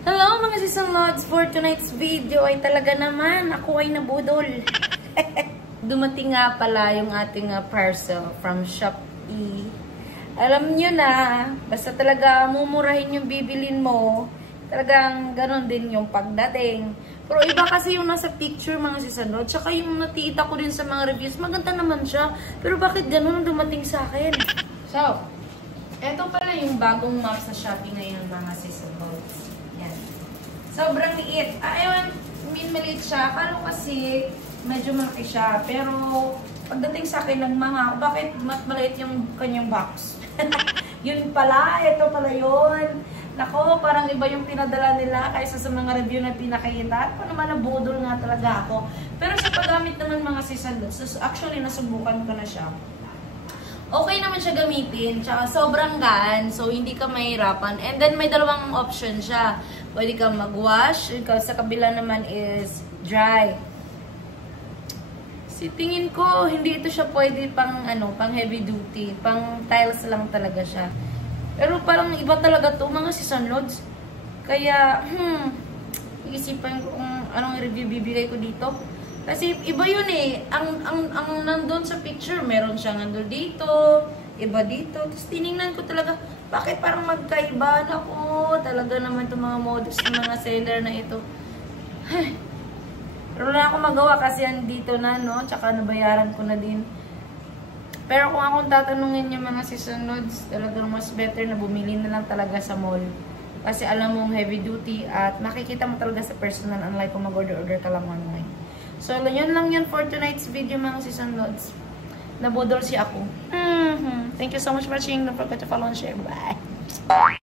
Hello mga sisang lods! For tonight's video ay talaga naman ako ay nabudol. Dumating nga pala yung ating parcel from Shopee. Alam nyo na, basta talaga mumurahin yung bibilin mo, talagang ganon din yung pagdating. Pero iba kasi yung nasa picture mga sisang lods, tsaka yung natiita ko din sa mga reviews, maganda naman siya. Pero bakit ganon dumating sa akin? So, eto pala yung bagong map sa Shopee ngayon mga sisang lods. Yan. Sobrang liit. Ayun, maliit siya. Akala ko kasi medyo malaki siya. Pero pagdating sa akin, nagmanga ako. Bakit mas maliit yung kanyang box? Yun pala. Ito pala yun. Nako, parang iba yung pinadala nila kaysa sa mga review na pinakita. Ako naman nabudol nga talaga ako. Pero sa paggamit naman mga sisalots, actually nasubukan ko na siya. Okay naman siya gamitin, tsaka sobrang gaan, so hindi ka mahirapan. And then may dalawang option siya. Pwede kang mag-wash, sa kabila naman is dry. Tingin ko, hindi ito siya pwede pang, pang heavy duty, pang tiles lang talaga siya. Pero parang iba talaga to mga sisanlods. Kaya, iisipan ko kung anong review bibigay ko dito. Kasi iba yun eh. Ang nandun sa picture, meron siyang nandun dito, iba dito. Tapos tinignan ko talaga, bakit parang magkaiba na ko? Talaga naman itong mga modus ng mga seller na ito. Pero wala akong magawa kasi andito na, no? Tsaka nabayaran ko na din. Pero kung akong tatanungin yung mga sisanods, talagang mas better na bumili na lang talaga sa mall. Kasi alam mong heavy duty at makikita mo talaga sa personal, unlike kung mag-order-order ka lang online. So, yun lang yun for tonight's video mga season lods. Nabudol si ako. Thank you so much for watching. Don't forget to follow and share. Bye!